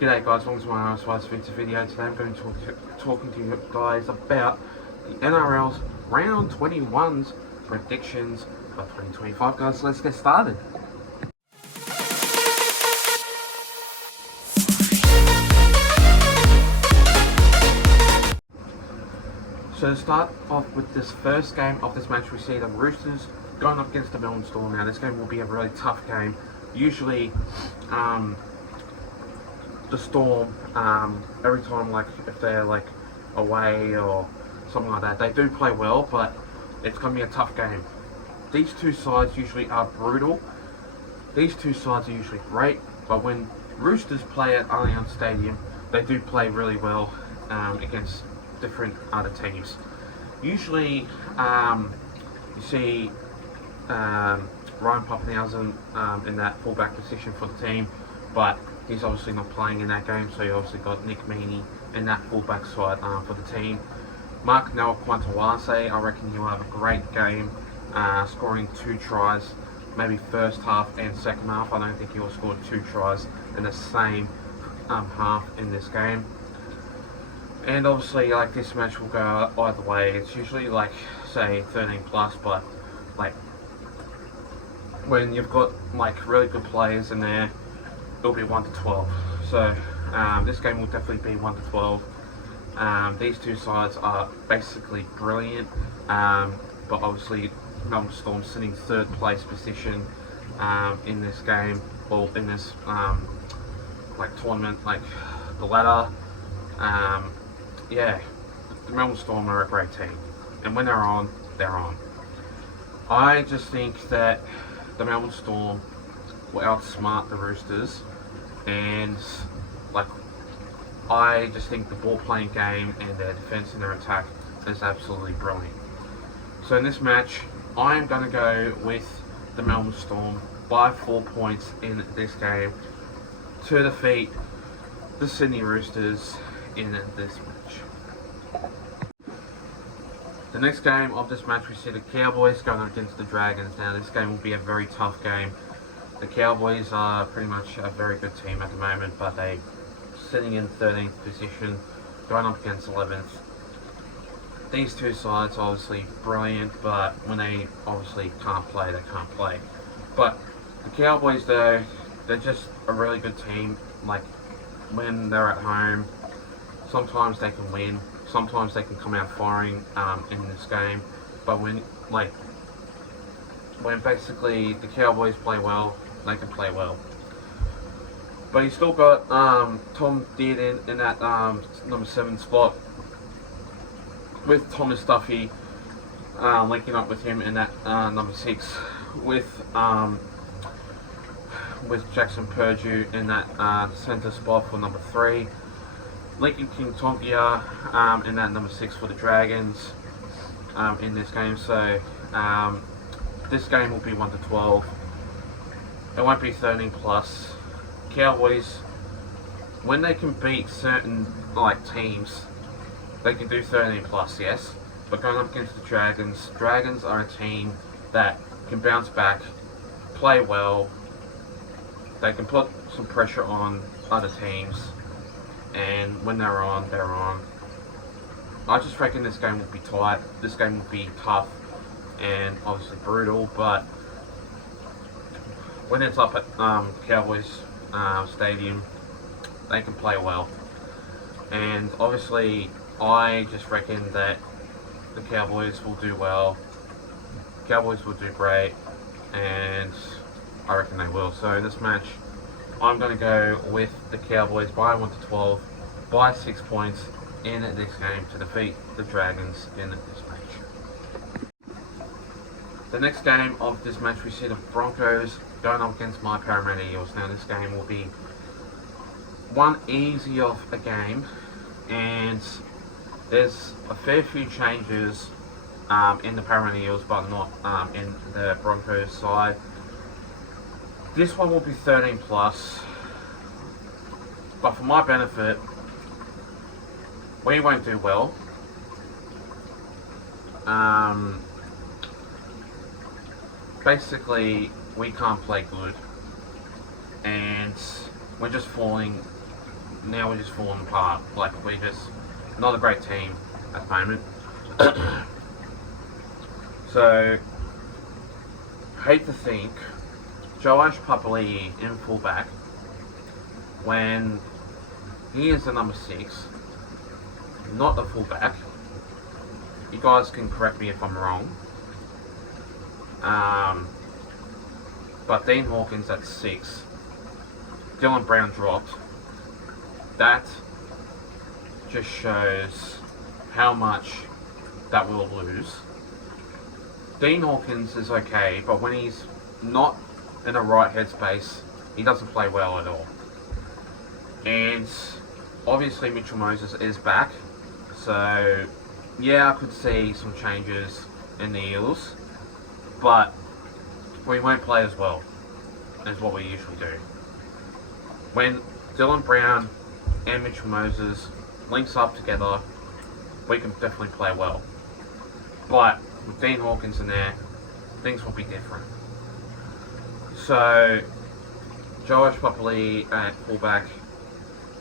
G'day guys, welcome to my Nrl Round video. Today I'm going to talking to you guys about the NRL's Round 21's predictions for 2025. Guys, let's get started. So to start off with this first game of this match, we see the Roosters going up against the Melbourne Storm. Now this game will be a really tough game. Usually, the Storm, every time, like if they're like away or something like that, they do play well, but it's going to be a tough game. These two sides usually are brutal. These two sides are usually great, but when Roosters play at Allianz Stadium, they do play really well against different other teams. Usually, you see Ryan Papenhuyzen in that fullback position for the team, but he's obviously not playing in that game, so you obviously got Nick Meaney in that fullback side for the team. Mark Noah Quantawase, I reckon he'll have a great game, scoring 2 tries, maybe first half and second half. I don't think he'll score 2 tries in the same half in this game. And obviously, like, this match will go either way. It's usually like, say, 13 plus, but like when you've got like really good players in there, it'll be 1 to 12. So this game will definitely be 1 to 12. These two sides are basically brilliant, but obviously Melbourne Storm sitting 3rd place position in this game, or in this like tournament, like the ladder. Yeah, the Melbourne Storm are a great team, and when they're on, they're on. I just think that the Melbourne Storm will outsmart the Roosters, and like, I just think the ball playing game and their defense and their attack is absolutely brilliant. So in this match, I am going to go with the Melbourne Storm by 4 points in this game to defeat the Sydney Roosters in this match. The next game of this match, we see the Cowboys going up against the Dragons. Now this game will be a very tough game. The Cowboys are pretty much a very good team at the moment, but they're sitting in 13th position, going up against 11th. These two sides are obviously brilliant, but when they obviously can't play, they can't play. But the Cowboys, though, they're just a really good team. Like, when they're at home, sometimes they can win, sometimes they can come out firing in this game. But when basically the Cowboys play well, they can play well. But you still got Tom Dearden in that number 7 spot, with Thomas Duffy linking up with him in that number 6, with Jackson Purdue in that centre spot for number 3, Lincoln King Tompia in that number 6 for the Dragons in this game. So this game will be 1 to 12. It won't be 13 plus. Cowboys, when they can beat certain like teams, they can do 13 plus, yes. But going up against the Dragons, Dragons are a team that can bounce back, play well. They can put some pressure on other teams, and when they're on, they're on. I just reckon this game will be tight. This game will be tough and obviously brutal, but when it's up at Cowboys Stadium, they can play well. And obviously, I just reckon that the Cowboys will do well. Cowboys will do great, and I reckon they will. So in this match, I'm going to go with the Cowboys by 1 to 12, by 6 points in this game to defeat the Dragons in this match. The next game of this match, we see the Broncos going up against my Parramatta Eels. Now this game will be one easy of a game, and there's a fair few changes in the Parramatta Eels, but not in the Broncos side. This one will be 13 plus, but for my benefit, we won't do well. Basically, we can't play good, and we're just falling now we're just falling apart. Like, we're just not a great team at the moment. So, hate to think, Joash Papali'i in fullback, when he is the number 6, not the fullback. You guys can correct me if I'm wrong. But Dean Hawkins at 6, Dylan Brown dropped. That just shows how much that we'll lose. Dean Hawkins is okay, but when he's not in the right headspace, he doesn't play well at all. And obviously Mitchell Moses is back, so yeah, I could see some changes in the Eels, but we won't play as well as what we usually do. When Dylan Brown and Mitchell Moses links up together, we can definitely play well. But with Dean Hawkins in there, things will be different. So, Joash Papali'i at fullback,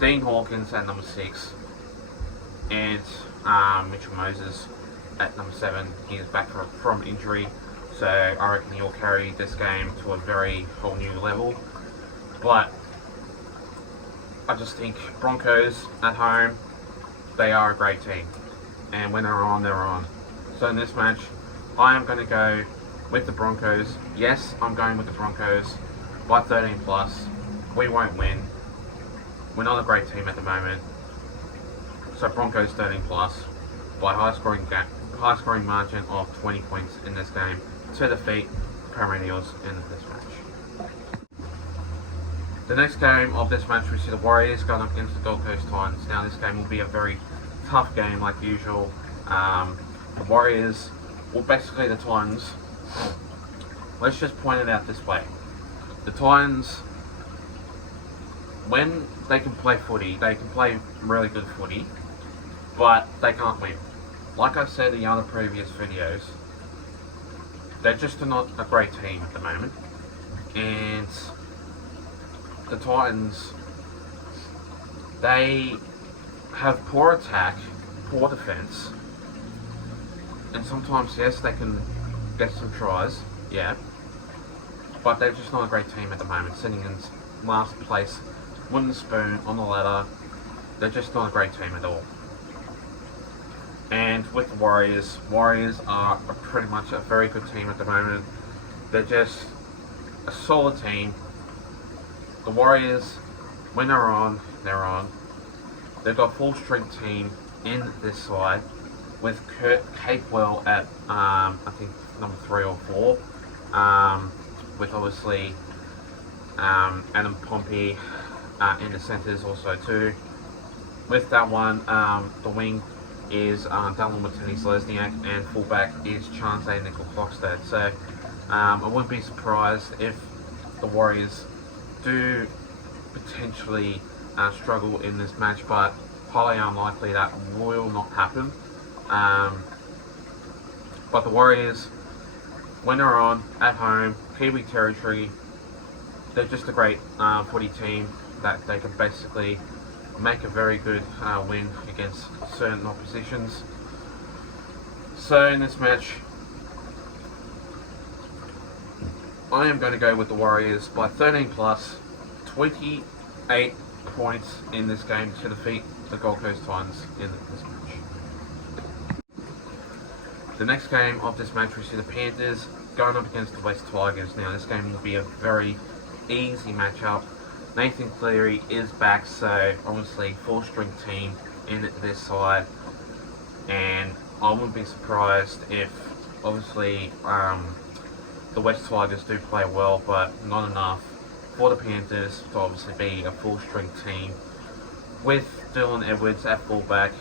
Dean Hawkins at number 6, and Mitchell Moses at number 7. He is back from injury, so I reckon he'll carry this game to a very whole new level. But I just think Broncos at home, they are a great team, and when they're on, they're on. So in this match, I am going to go with the Broncos. Yes, I'm going with the Broncos by 13 plus. We won't win. We're not a great team at the moment. So Broncos 13 plus by high scoring margin of 20 points in this game to defeat Parramatta Eels in this match. The next game of this match, we see the Warriors going up against the Gold Coast Titans. Now this game will be a very tough game like usual. The Warriors, well basically the Titans, let's just point it out this way. The Titans, when they can play footy, they can play really good footy, but they can't win. Like I said in the other previous videos, they're just not a great team at the moment. And the Titans, they have poor attack, poor defence, and sometimes, yes, they can get some tries, yeah, but they're just not a great team at the moment, sitting in last place, wooden spoon on the ladder. They're just not a great team at all. And with the Warriors are pretty much a very good team at the moment. They're just a solid team. The Warriors, when they're on, they're on. They've got a full strength team in this side, with Kurt Capewell at I think number 3 or 4, with obviously Adam Pompey in the centres also too. With that one, the wing is Dallin Watene-Selesniak, and fullback is Chance Nickel-Clockstead. So I wouldn't be surprised if the Warriors do potentially struggle in this match, but highly unlikely that will not happen. But the Warriors, when they're on, at home, Kiwi territory, they're just a great footy team that they can basically make a very good win against certain oppositions. So in this match, I am going to go with the Warriors by 13 plus, 28 points in this game to defeat the Gold Coast Titans in this match. The next game of this match, we see the Panthers going up against the West Tigers. Now this game will be a very easy matchup. Nathan Cleary is back, so obviously full strength team in this side, and I wouldn't be surprised if obviously the West Tigers do play well, but not enough for the Panthers to obviously be a full strength team, with Dylan Edwards at fullback,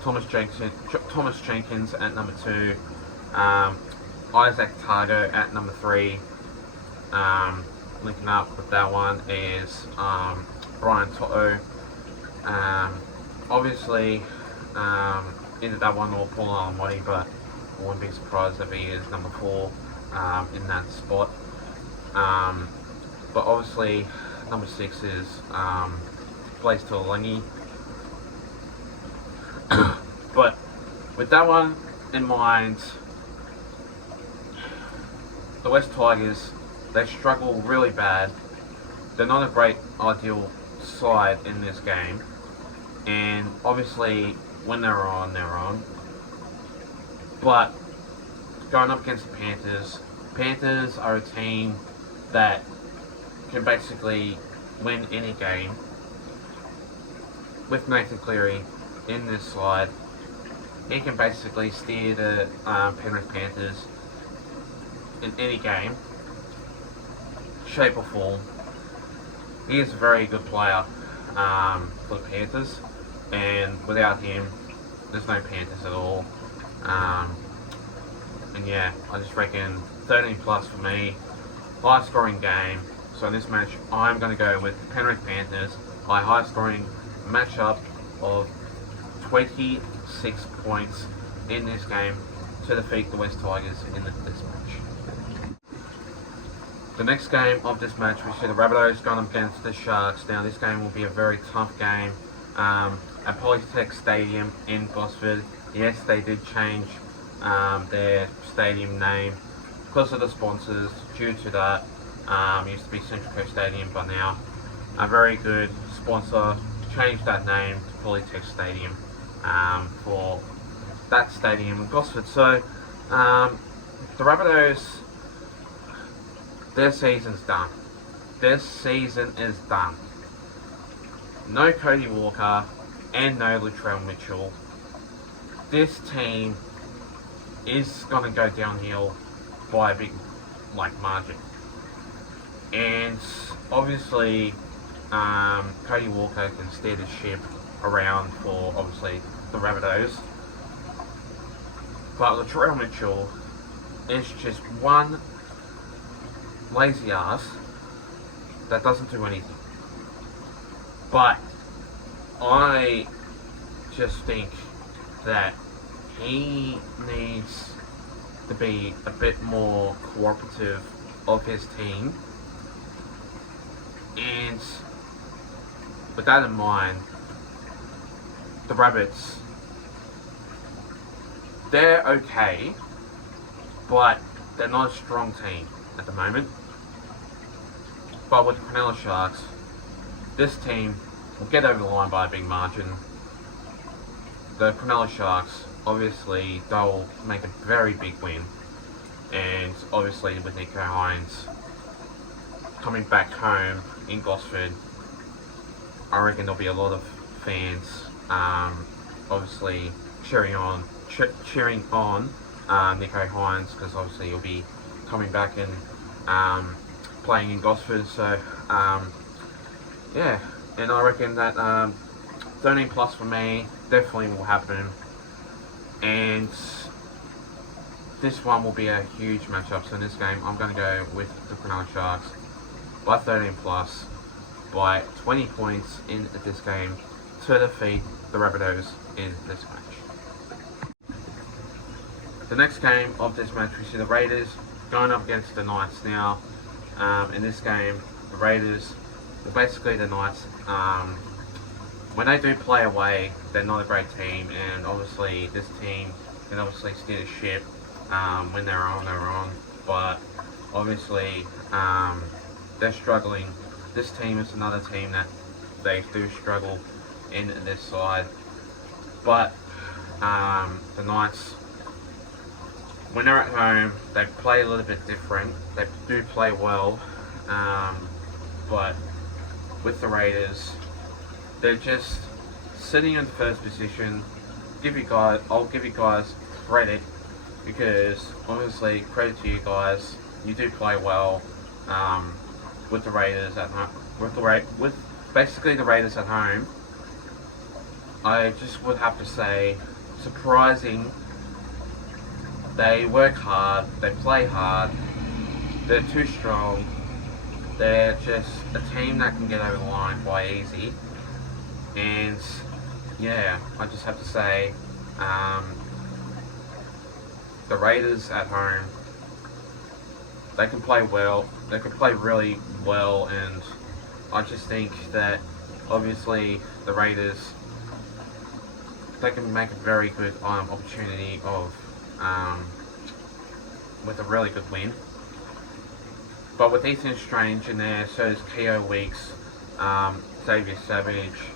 Thomas Jenkins at number 2, Isaac Targo at number 3. Linking up with that one is Brian Toto. Obviously, either that one or Paul Alamoti, but I wouldn't be surprised if he is number 4 in that spot. But obviously, number 6 is plays Tuolangi. But with that one in mind, the West Tigers, they struggle really bad. They're not a great ideal side in this game. And obviously, when they're on, they're on. But going up against the Panthers are a team that can basically win any game. With Nathan Cleary in this side, he can basically steer the Penrith Panthers in any game, shape or form. He is a very good player for the Panthers, and without him, there's no Panthers at all. And yeah, I just reckon 13 plus for me, high scoring game. So in this match, I'm going to go with Penrith Panthers, my high scoring matchup of 26 points in this game to defeat the West Tigers in this match. The next game of this match, we see the Rabbitohs going up against the Sharks. Now this game will be a very tough game at Polytech Stadium in Gosford. Yes, they did change their stadium name because of the sponsors. Due to that, it used to be Central Coast Stadium, but now a very good sponsor changed that name to Polytech Stadium for that stadium in Gosford. So the Rabbitohs, their season's done. This season is done. No Cody Walker and no Latrell Mitchell. This team is going to go downhill by a big margin. And obviously Cody Walker can steer the ship around for obviously the Rabbitohs. But Latrell Mitchell is just one lazy ass that doesn't do anything. But I just think that he needs to be a bit more cooperative of his team. And with that in mind, the Rabbits, they're okay, but they're not a strong team at the moment. But with the Cronulla Sharks, this team will get over the line by a big margin. The Cronulla Sharks, obviously, they'll make a very big win. And obviously with Nico Hines coming back home in Gosford, I reckon there'll be a lot of fans obviously cheering on Nico Hines, because obviously he'll be coming back and playing in Gosford. So yeah, and I reckon that 13 plus for me definitely will happen, and this one will be a huge matchup. So in this game, I'm going to go with the Cronulla Sharks by 13 plus by 20 points in this game to defeat the Rabbitohs in this match. The next game of this match, we see the Raiders going up against the Knights. Now, in this game, the Raiders, well, basically the Knights, when they do play away, they're not a great team, and obviously this team can obviously steer the ship. When they're on, but obviously they're struggling. This team is another team that they do struggle in this side, but the Knights, when they're at home, they play a little bit different. They do play well, but with the Raiders, they're just sitting in first position. I'll give you guys credit, because obviously credit to you guys. You do play well with the Raiders at home. With basically the Raiders at home, I just would have to say, surprising. They work hard. They play hard. They're too strong. They're just a team that can get over the line quite easy. And yeah, I just have to say, the Raiders at home, they can play well. They can play really well, and I just think that obviously the Raiders, they can make a very good opportunity of with a really good win. But with Ethan Strange in there, so is Keo Weeks, Xavier Savage,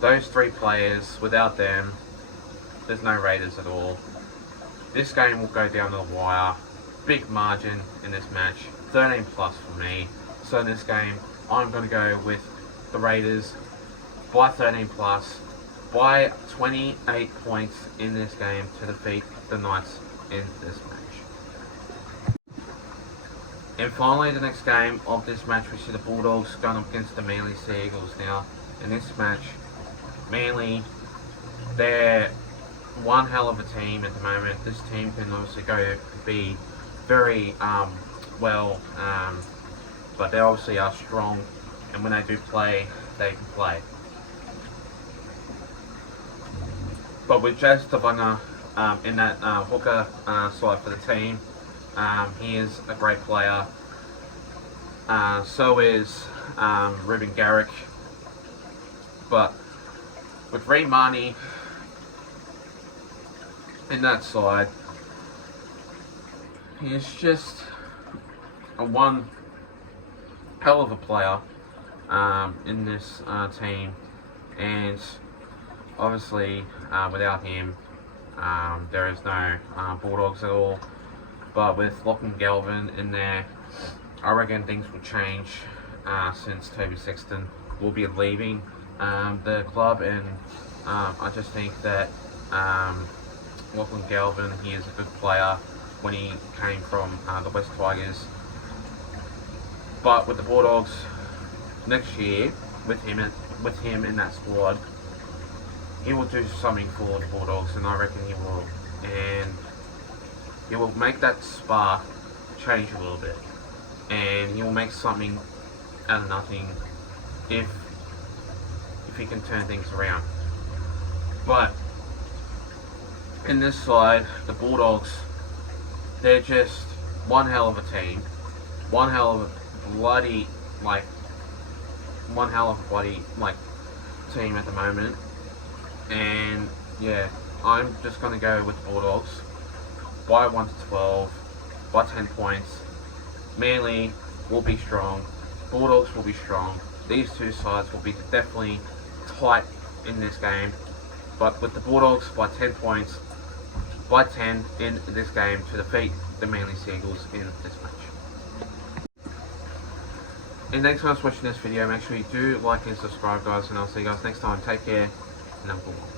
those three players, without them, there's no Raiders at all. This game will go down to the wire. Big margin in this match, 13 plus for me. So in this game, I'm going to go with the Raiders by 13 plus, by 28 points in this game to defeat the Knights in this match. And finally, the next game of this match, we see the Bulldogs going up against the Manly Sea Eagles. Now, in this match, Manly, they're one hell of a team at the moment. This team can obviously be very well, but they obviously are strong, and when they do play, they can play. But with Jazz Tavanga in that hooker side for the team, he is a great player. So is Ruben Garrick. But with Reed Marnie in that side, he is just a one hell of a player in this team, and obviously without him there is no Bulldogs at all. But with Lachlan Galvin in there, I reckon things will change since Toby Sexton will be leaving the club, and I just think that Lachlan Galvin, he is a good player when he came from the West Tigers. But with the Bulldogs next year, with him in that squad, he will do something for the Bulldogs, and I reckon he will. And he will make that spark change a little bit, and he will make something out of nothing if he can turn things around. But in this side, the Bulldogs, they're just one hell of a team, one hell of a bloody team at the moment. And yeah, I'm just gonna go with Bulldogs by 1 to 12, by 10 points. Manly will be strong, Bulldogs will be strong. These two sides will be definitely tight in this game, but with the Bulldogs by 10 points, by 10 in this game to defeat the Manly Sea Eagles in this match. And thanks guys for watching this video. Make sure you do like and subscribe, guys, and I'll see you guys next time. Take care, and have a good one.